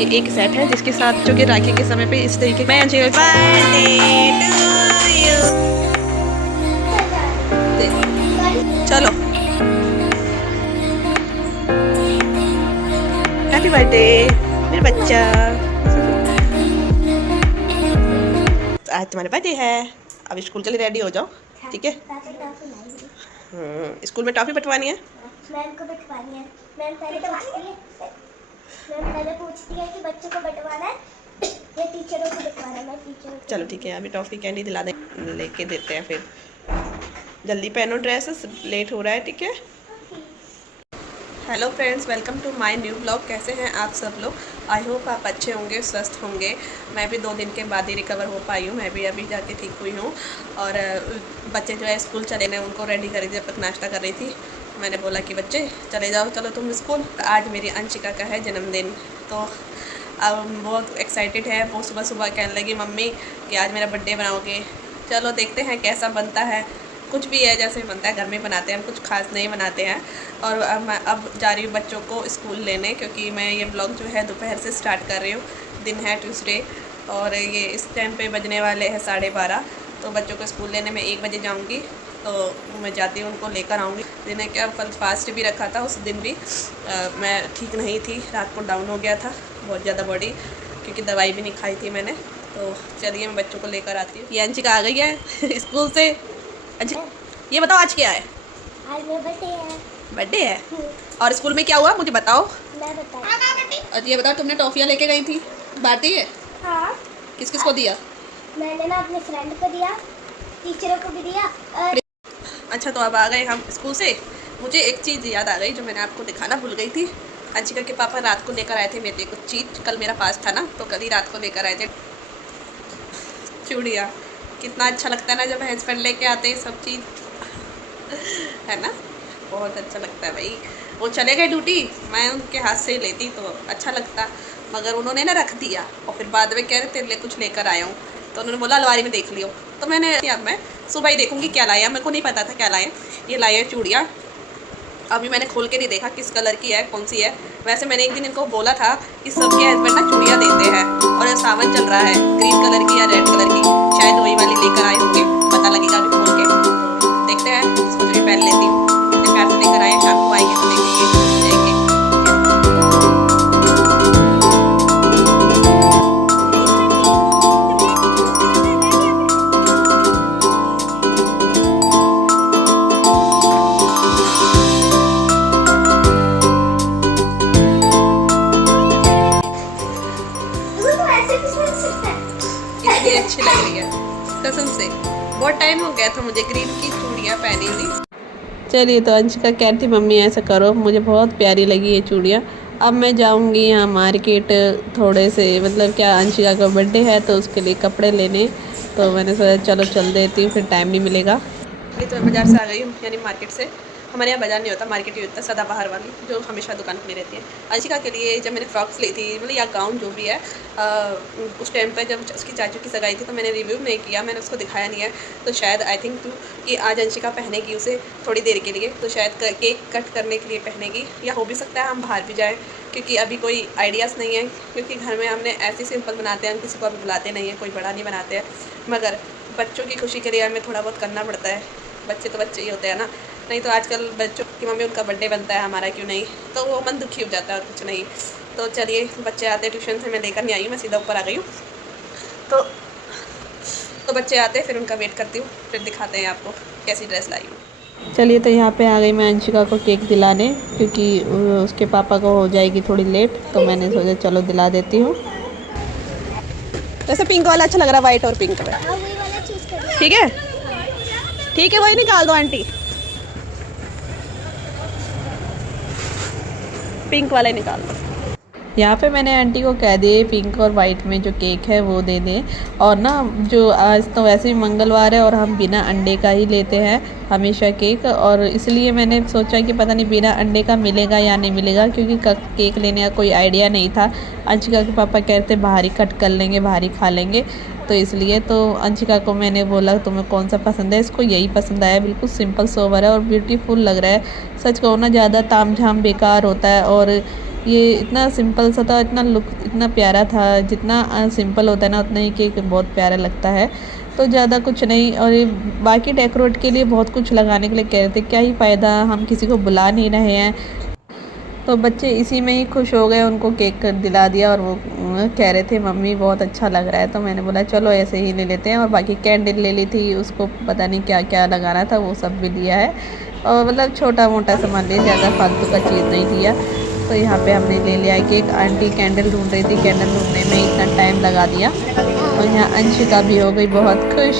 ये एक सेट है जिसके साथ जो कि राखी के समय पे इस तरीके मैं चलो हैप्पी बर्थडे मेरा बच्चा। आज तुम्हारा बर्थडे है, अब स्कूल के लिए रेडी हो जाओ, ठीक है। स्कूल में टॉफी बंटवानी है, मैम को बंटवानी है। मैम पहले पूछती है कि बच्चों को बंटवाना है या टीचरों को बंटवाना है। मैं टीचर। चलो ठीक है, अभी टॉफी कैंडी दिला दे, लेके देते हैं। फिर जल्दी पहनो ड्रेस, लेट हो रहा है, ठीक है। Hello friends, welcome to my new blog. कैसे हैं आप सब लोग? आई होप आप अच्छे होंगे, स्वस्थ होंगे। मैं भी 2 दिन के बाद ही रिकवर हो पाई हूँ, मैं भी अभी जाके ठीक हुई हूँ। और बच्चे जो है स्कूल चले गए, उनको रेडी करी थी, जब तक नाश्ता कर रही थी मैंने बोला कि बच्चे चले जाओ, चलो तुम स्कूल। आज मेरी अंशिका का है जन्मदिन, तो अब बहुत एक्साइटेड है। वो सुबह सुबह कहने लगी मम्मी कि आज मेरा बर्थडे बनाओगे। चलो देखते हैं कैसा बनता है, कुछ भी है जैसे बनता है, घर में बनाते हैं, हम कुछ खास नहीं बनाते हैं। और अब जा रही हूँ बच्चों को स्कूल लेने, क्योंकि मैं ये ब्लॉग जो है दोपहर से स्टार्ट कर रही हूँ। दिन है ट्यूसडे और ये इस टाइम पे बजने वाले हैं 12:30। तो बच्चों को स्कूल लेने में 1 बजे जाऊँगी, तो मैं जाती हूँ उनको लेकर आऊँगी। दिन क्या कल फास्ट भी रखा था, उस दिन भी मैं ठीक नहीं थी, रात को डाउन हो गया था बहुत ज़्यादा बॉडी, क्योंकि दवाई भी नहीं खाई थी मैंने। तो चलिए मैं बच्चों को लेकर आती हूँ। ये अंशिका आ गई है स्कूल से। अच्छा ये बताओ आज क्या है? आज मेरा बर्थडे है। बर्थडे है? और स्कूल में क्या हुआ मुझे बताओ। मैं बताऊँ? और ये बताओ, तुमने टॉफियाँ लेके गई थी, बांटी है? हाँ। किस किस को दिया? मैंने ना अपने फ्रेंड को दिया, टीचरों को भी दिया। अच्छा तो अब आ गए हम स्कूल से। मुझे एक चीज़ याद आ गई जो मैंने आपको दिखाना भूल गई थी। अंशिका के पापा रात को लेकर आए थे मेरे लिए कुछ चीज़। कल मेरा पास था ना, तो कल ही रात को लेकर आए थे चूड़िया। कितना अच्छा लगता है ना जब हस्बैंड लेके आते हैं सब चीज़, है ना, बहुत अच्छा लगता है भाई। वो चले गए ड्यूटी, मैं उनके हाथ से ही लेती तो अच्छा लगता, मगर उन्होंने ना रख दिया। और फिर बाद में कह रहे तेरे लिए कुछ लेकर आया हूँ, तो उन्होंने बोला अलमारी में देख लियो। तो मैंने अब मैं सुबह ही देखूँगी क्या लाया। मेरे को नहीं पता था क्या लाए। ये लाए है चूड़ियाँ। अभी मैंने खोल के नहीं देखा किस कलर की है, कौन सी है। वैसे मैंने एक दिन इनको बोला था कि सबके हस्बैंड ना चूड़ियाँ देते हैं, और ये सावन चल रहा है ग्रीन कलर की या रेड कलर की, शायद वही वाली लेकर आए होंगे, पता लगेगा अभी खोल के। देखते हैं, सोच रही पहन लेती हूँ। इतने प्यार से लेकर आए, शाम को आएंगे तो देखेंगे, जाएंगे। कितनी अच्छी लग रही है कसम से। बहुत टाइम हो गया था मुझे ग्रीन की चूड़ियाँ पहनी हुई। चलिए तो अंशिका कहती मम्मी ऐसा करो, मुझे बहुत प्यारी लगी ये चूड़ियाँ। अब मैं जाऊंगी यहाँ मार्केट थोड़े से, मतलब क्या अंशिका का बर्थडे है तो उसके लिए कपड़े लेने। तो मैंने सोचा चलो चल देती हूँ, फिर टाइम भी मिलेगा। तो मैं बाज़ार से आ गई हूँ, यानी मार्केट से। हमारे यहाँ बाज़ार नहीं होता, मार्केट ही होता है, सदाबहार वाली जो हमेशा दुकान खुली रहती है। अंशिका के लिए जब मैंने फ्रॉक्स ली थी, मतलब या गाउन जो भी है, उस टाइम पे जब उसकी चाचू की सगाई थी तो मैंने रिव्यू नहीं किया, मैंने उसको दिखाया नहीं है। तो शायद आई थिंक कि आज अंशिका पहनेगी उसे थोड़ी देर के लिए, तो शायद केक कट करने के लिए पहनेगी, या हो भी सकता है हम बाहर भी जाएँ, क्योंकि अभी कोई आइडियाज़ नहीं है। क्योंकि घर में हमने ऐसे सिंपल बनाते हैं, हम किसी को अभी बुलाते नहीं हैं, कोई बड़ा नहीं बनाते हैं। मगर बच्चों की खुशी के लिए हमें थोड़ा बहुत करना पड़ता है। बच्चे तो बच्चे ही होते हैं ना, नहीं तो आजकल बच्चों की मम्मी उनका बर्थडे बनता है, हमारा क्यों नहीं, तो वो मन दुखी हो जाता है और कुछ नहीं। तो चलिए बच्चे आते हैं ट्यूशन से, मैं लेकर नहीं आई हूँ, मैं सीधा ऊपर आ गई हूँ। तो बच्चे आते हैं, फिर उनका वेट करती हूँ, फिर दिखाते हैं आपको कैसी ड्रेस लाई हूँ। चलिए तो यहाँ पे आ गई मैं अंशिका को केक दिलाने, क्योंकि उसके पापा को हो जाएगी थोड़ी लेट, तो मैंने सोचा चलो दिला देती हूँ। वैसे पिंक वाला अच्छा लग रहा है, वाइट और पिंक कलर। ठीक है ठीक है, वही निकाल दो आंटी, पिंक वाले निकाल दो। यहाँ पे मैंने आंटी को कह दिए पिंक और वाइट में जो केक है वो दे दें। और ना जो आज तो वैसे ही मंगलवार है और हम बिना अंडे का ही लेते हैं हमेशा केक, और इसलिए मैंने सोचा कि पता नहीं बिना अंडे का मिलेगा या नहीं मिलेगा, क्योंकि केक लेने का कोई आइडिया नहीं था। अंशिका के पापा कहते बाहर ही कट कर लेंगे, बाहर ही खा लेंगे, तो इसलिए तो अंशिका को मैंने बोला तुम्हें कौन सा पसंद है, इसको यही पसंद आया। बिल्कुल सिंपल सोबर है और ब्यूटीफुल लग रहा है। सच कहो ना, ज़्यादा ताम झाम बेकार होता है, और ये इतना सिंपल सा था, इतना लुक इतना प्यारा था, जितना सिंपल होता है ना उतना ही केक बहुत प्यारा लगता है। तो ज़्यादा कुछ नहीं, और ये बाकी डेकोरेट के लिए बहुत कुछ लगाने के लिए कह रहे थे, क्या ही फ़ायदा, हम किसी को बुला नहीं रहे हैं। तो बच्चे इसी में ही खुश हो गए, उनको केक कर दिला दिया, और वो कह रहे थे मम्मी बहुत अच्छा लग रहा है। तो मैंने बोला चलो ऐसे ही ले लेते हैं। और बाकी कैंडल ले ली थी, उसको पता नहीं क्या क्या लगाना था वो सब भी लिया है, और मतलब छोटा मोटा सामान लिया, ज़्यादा फालतू का चीज़ नहीं लिया। तो यहाँ पे हमने ले लिया है केक। आंटी कैंडल ढूंढ रही थी, कैंडल ढूंढने में इतना टाइम लगा दिया। और यहाँ अंशिका भी हो गई बहुत खुश।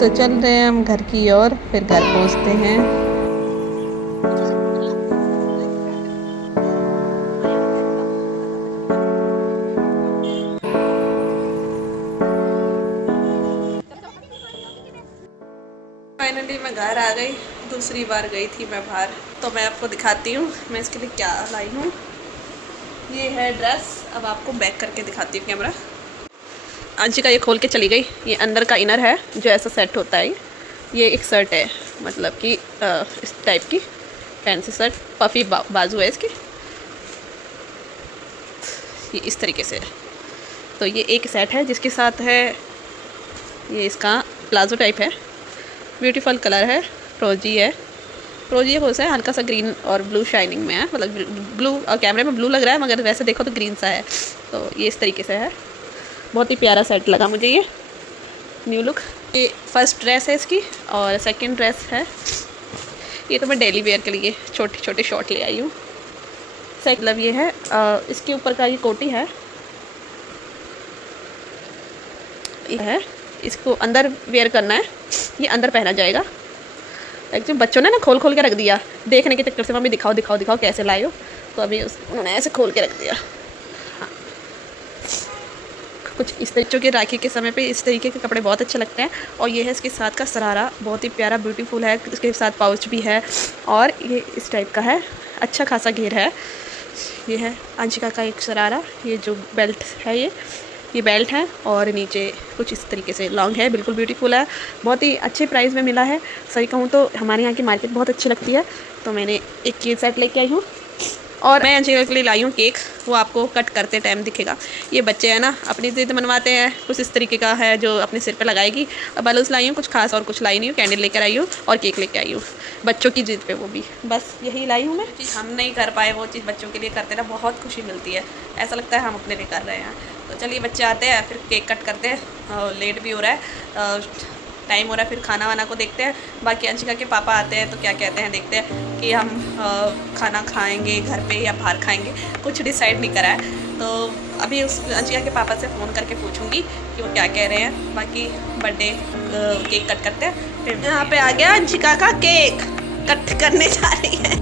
तो चल रहे हैं हम घर की ओर, फिर घर पहुँचते हैं। फाइनली मैं घर आ गई, दूसरी बार गई थी मैं बाहर। तो मैं आपको दिखाती हूँ मैं इसके लिए क्या लाई हूँ। ये है ड्रेस, अब आपको बैक करके दिखाती हूँ कैमरा। अंशिका ये खोल के चली गई। ये अंदर का इनर है जो ऐसा सेट होता है। ये एक शर्ट है, मतलब कि इस टाइप की फैंसी शर्ट, पफ़ी बाजू है इसकी, ये इस तरीके से है। तो ये एक सेट है, जिसके साथ है ये इसका प्लाजो टाइप है, ब्यूटीफुल कलर है, फ्रोजी है। फ्रोजी हो सा है, हल्का सा ग्रीन और ब्लू शाइनिंग में है, मतलब ब्लू, और कैमरे में ब्लू लग रहा है मगर वैसे देखो तो ग्रीन सा है। तो ये इस तरीके से है, बहुत ही प्यारा सेट लगा मुझे ये न्यू लुक। ये फर्स्ट ड्रेस है इसकी, और सेकंड ड्रेस है ये तो मैं डेली वेयर के लिए छोटे छोटे शॉर्ट ले आई हूँ। मतलब ये है इसके ऊपर का ये कोटी है, इसको अंदर वेयर करना है, ये अंदर पहना जाएगा। एक्चुअली बच्चों ने ना खोल खोल के रख दिया, देखने के चक्कर से मम्मी दिखाओ दिखाओ दिखाओ कैसे लाए हो, तो अभी उन्होंने ऐसे खोल के रख दिया। हाँ, कुछ इस तरीके के राखी के समय पे इस तरीके के कपड़े बहुत अच्छे लगते हैं। और ये है इसके साथ का शरारा, बहुत ही प्यारा ब्यूटीफुल है, इसके साथ पाउच भी है, और ये इस टाइप का है, अच्छा खासा घेर है। ये है अंशिका का एक शरारा, ये जो बेल्ट है ये बेल्ट है, और नीचे कुछ इस तरीके से लॉन्ग है, बिल्कुल ब्यूटीफुल है, बहुत ही अच्छे प्राइस में मिला है। सही कहूँ तो हमारे यहाँ की मार्केट बहुत अच्छी लगती है। तो मैंने एक केक सेट लेके आई हूँ, और मैं अंशिका के लिए लाई हूँ केक, वो आपको कट करते टाइम दिखेगा। ये बच्चे हैं ना अपनी ज़िद मनवाते हैं, कुछ इस तरीके का है जो अपने सिर पे लगाएगी। अब बलून्स लाई हूँ, कुछ खास और कुछ लाई नहीं हूँ, कैंडल लेकर आई हूँ और केक लेके आई हूँ बच्चों की जिद पे, वो भी बस यही लाई हूँ मैं। चीज़ हम नहीं कर पाए वो चीज़ बच्चों के लिए करते ना, बहुत खुशी मिलती है, ऐसा लगता है हम अपने लिए कर रहे हैं। तो चलिए बच्चे आते हैं, फिर केक कट करते हैं, लेट भी हो रहा है, टाइम हो रहा है, फिर खाना वाना को देखते हैं। बाकी अंशिका के पापा आते हैं तो क्या कहते हैं देखते हैं कि हम खाना खाएंगे घर पे या बाहर खाएंगे, कुछ डिसाइड नहीं करा है। तो अभी उस अंशिका के पापा से फ़ोन करके पूछूंगी कि वो क्या कह रहे हैं। बाकी बर्थडे केक कट करते हैं। फिर यहाँ पे आ गया अंशिका का केक, कट करने जा रही है।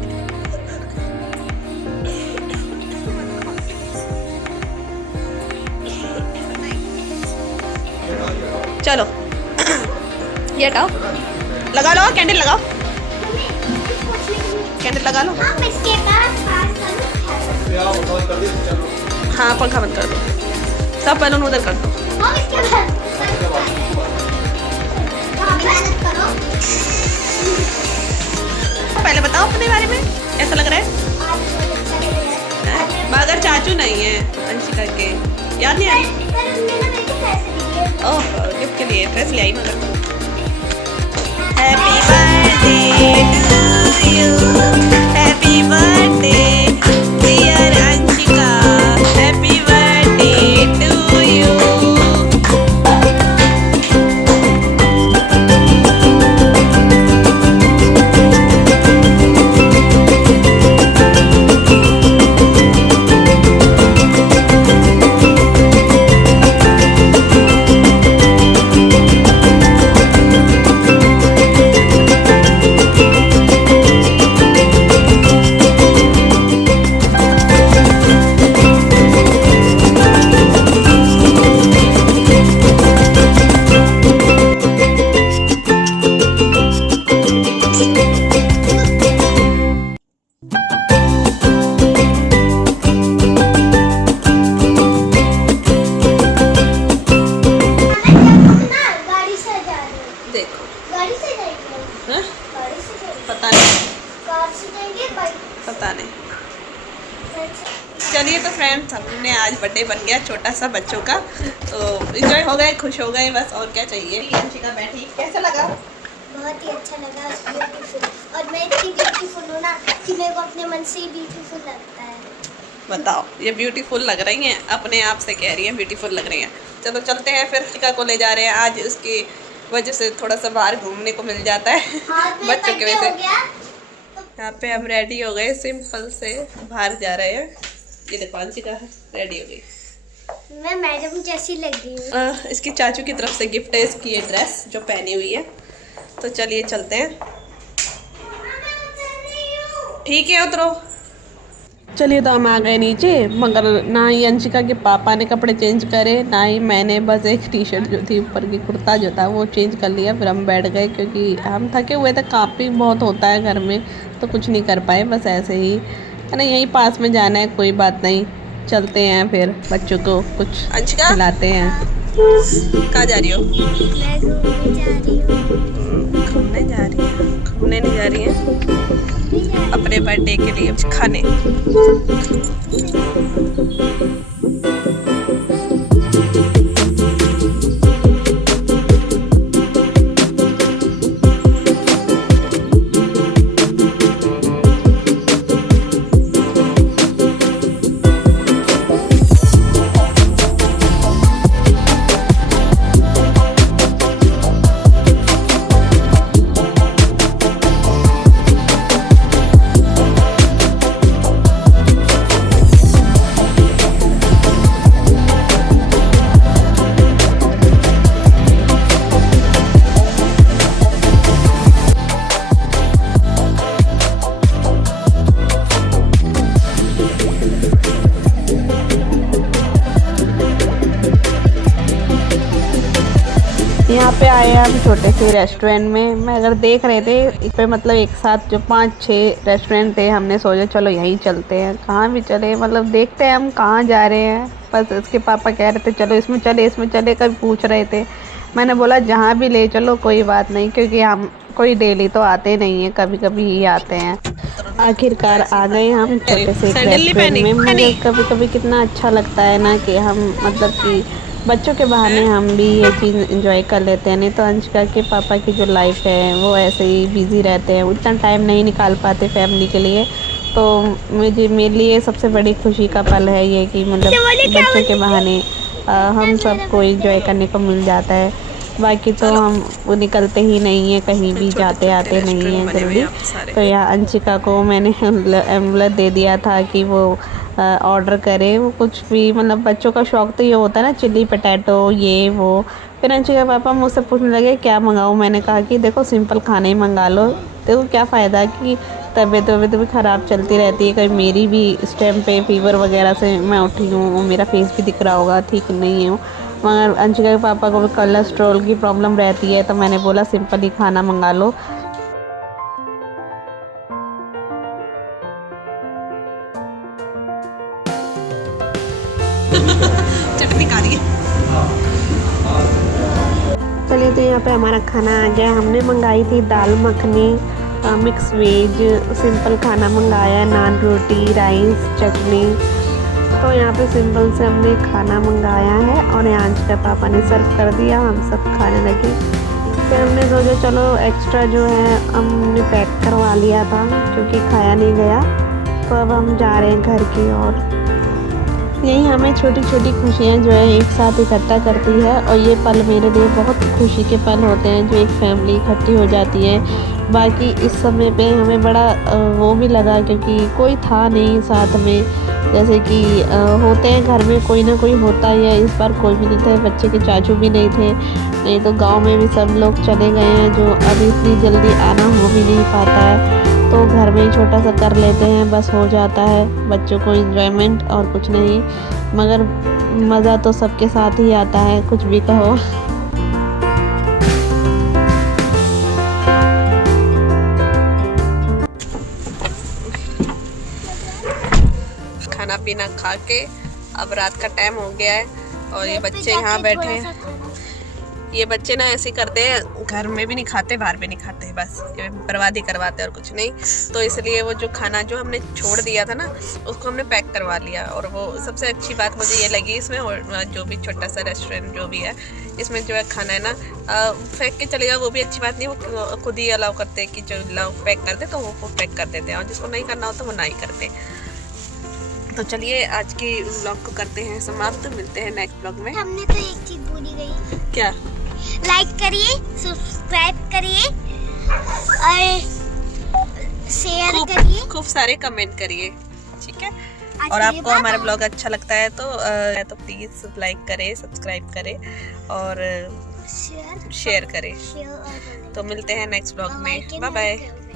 चलो ये हटाओ, लगा लो कैंडल, लगाओ कैंडल लगा लो। हाँ पंखा बंद कर दो, सब बैलून उधर कर दो। पहले बताओ अपने बारे में, ऐसा लग रहा है मगर चाचू नहीं है अंशिका के, याद नहीं आई? ओह गिफ्ट के लिए ड्रेस ले आई मगर। Happy birthday to you, happy birthday dear Anshika, happy birthday to you. चलिए तो फ्रेंड्स, हमने आज बर्थडे बन गया छोटा सा बच्चों का, तो एंजॉय हो गए, खुश हो गए, बस और क्या चाहिए। अंशिका बैठी, कैसा लगा? बहुत ही अच्छा लगा, ब्यूटीफुल। और मैं इतनी ब्यूटीफुल हूँ ना कि मेरे को अपने मन से ही ब्यूटीफुल लगता है। बताओ, ये ब्यूटीफुल लग रही हैं, अपने आप से कह रही हैं ब्यूटीफुल लग रही हैं। चलो चलते हैं फिर। अंशिका को ले जा रहे हैं, आज उसकी वजह से थोड़ा सा बाहर घूमने को मिल जाता है बच्चों की वजह से। यहाँ पे हम रेडी हो गए, सिंपल से बाहर जा रहे हैं। ये देखो अंशिका रेडी हो गई, मैं मैडम जैसी लग रही हूँ। इसकी चाचू की तरफ से गिफ्ट है इसकी ये ड्रेस जो पहनी हुई है। तो चलिए चलते हैं। ठीक है, उतरो। चलिए तो हम आ गए नीचे, मगर ना ही अंशिका के पापा ने कपड़े चेंज करे, ना ही मैंने। बस एक टी शर्ट जो थी ऊपर की, कुर्ता जो था वो चेंज कर लिया। फिर हम बैठ गए क्योंकि हम थके हुए थे, काफ़ी बहुत होता है घर में, तो कुछ नहीं कर पाए। बस ऐसे ही है ना, यहीं पास में जाना है, कोई बात नहीं। चलते हैं फिर, बच्चों को कुछ खिलाते हैं। कहाँ जा रही हो? मैं घूमने जा रही हूँ। घूमने जा रही है? घूमने नहीं जा रही है, अपने बर्थडे के लिए कुछ खाने। यहाँ पे आए हैं हम छोटे से रेस्टोरेंट में। मैं अगर देख रहे थे इस पे, मतलब एक साथ जो 5-6 रेस्टोरेंट थे, हमने सोचा चलो यहीं चलते हैं। कहाँ भी चले, मतलब देखते हैं हम कहाँ जा रहे हैं। बस इसके पापा कह रहे थे चलो इसमें चले, इसमें चले, कभी पूछ रहे थे। मैंने बोला जहाँ भी ले चलो कोई बात नहीं, क्योंकि हम कोई डेली तो आते नहीं हैं, कभी कभी ही आते हैं। आखिरकार आ गए हम छोटे से रेस्टोरेंट में। मुझे कभी कभी कितना अच्छा लगता है ना कि हम, मतलब कि बच्चों के बहाने हम भी ये चीज़ एंजॉय कर लेते हैं। नहीं तो अंशिका के पापा की जो लाइफ है वो ऐसे ही बिज़ी रहते हैं, उतना टाइम नहीं निकाल पाते फैमिली के लिए। तो मेरे लिए सबसे बड़ी खुशी का पल है ये कि मतलब बच्चों के बहाने हम सबको एंजॉय करने को मिल जाता है। बाकी तो हम वो निकलते ही नहीं है, कहीं भी जाते आते नहीं हैं जल्दी। तो यहाँ अंशिका को मैंने एम्बुलेंस दे दिया था कि वो ऑर्डर करे, वो कुछ भी, मतलब बच्चों का शौक तो ये होता है ना, चिल्ली पटैटो ये वो। फिर अंशिका पापा मुझसे पूछने लगे क्या मंगाऊँ। मैंने कहा कि देखो सिंपल खाना ही मंगा लो, देखो क्या फ़ायदा कि तबीयत भी ख़राब चलती रहती है। कहीं मेरी भी इस टाइम पे फीवर वगैरह से मैं उठी हूँ, मेरा फेस भी दिख रहा होगा ठीक नहीं है। मगर अंशिका के पापा को भी कोलेस्ट्रॉल की प्रॉब्लम रहती है, तो मैंने बोला सिंपल ही खाना मंगा लो। चटनी खा रही है। चलिए तो यहाँ पे हमारा खाना आ गया। हमने मंगाई थी दाल मखनी, मिक्स वेज, सिंपल खाना मंगाया, नान रोटी, राइस, चटनी। तो यहाँ पे सिंपल से हमने खाना मंगाया है और यहाँ अंशिका पापा ने सर्व कर दिया, हम सब खाने लगे। फिर हमने सोचा चलो एक्स्ट्रा जो है हमने पैक करवा लिया था क्योंकि खाया नहीं गया। तो अब हम जा रहे हैं घर की ओर। यही हमें छोटी छोटी खुशियाँ जो है एक साथ इकट्ठा करती है, और ये पल मेरे लिए बहुत खुशी के पल होते हैं जो एक फैमिली इकट्ठी हो जाती है। बाकी इस समय पे हमें बड़ा वो भी लगा क्योंकि कोई था नहीं साथ में, जैसे कि होते हैं घर में कोई ना कोई होता है। इस बार कोई भी नहीं थे, बच्चे के चाचू भी नहीं थे, नहीं तो गांव में भी सब लोग चले गए हैं जो अभी इतनी जल्दी आना हो भी नहीं पाता है। तो घर में ही छोटा सा कर लेते हैं, बस हो जाता है बच्चों को एंजॉयमेंट और कुछ नहीं। मगर मज़ा तो सबके साथ ही आता है, कुछ भी कहो। खाना पीना खा के अब रात का टाइम हो गया है और ये बच्चे यहाँ बैठे हैं। ये बच्चे ना ऐसे करते हैं, घर में भी नहीं खाते, बाहर भी नहीं खाते, बस ये बर्बादी करवाते और कुछ नहीं। तो इसलिए वो जो खाना जो हमने छोड़ दिया था ना, उसको हमने पैक करवा लिया। और वो सबसे अच्छी बात मुझे ये लगी इसमें, और जो भी छोटा सा रेस्टोरेंट जो भी है, इसमें जो है खाना है ना फेंक के चलेगा, वो भी अच्छी बात नहीं। वो खुद ही अलाउ करते हैं कि जो लाओ पैक कर दे, तो वो पैक कर देते हैं, और जिसको नहीं करना होता वो ना ही करते। तो चलिए आज के व्लॉग को करते हैं समाप्त, मिलते हैं नेक्स्ट व्लॉग में। हमने तो एक चीज भूल गई। क्या? लाइक करिए, सब्सक्राइब करिए और शेयर करिए, खूब सारे कमेंट करिए, ठीक है। आज और के लिए आपको हमारा बाय। ब्लॉग अच्छा लगता है तो प्लीज़ लाइक करें, सब्सक्राइब करें और शेयर करें। शेयर और तो मिलते हैं नेक्स्ट ब्लॉग में। के बाय बाय। करो।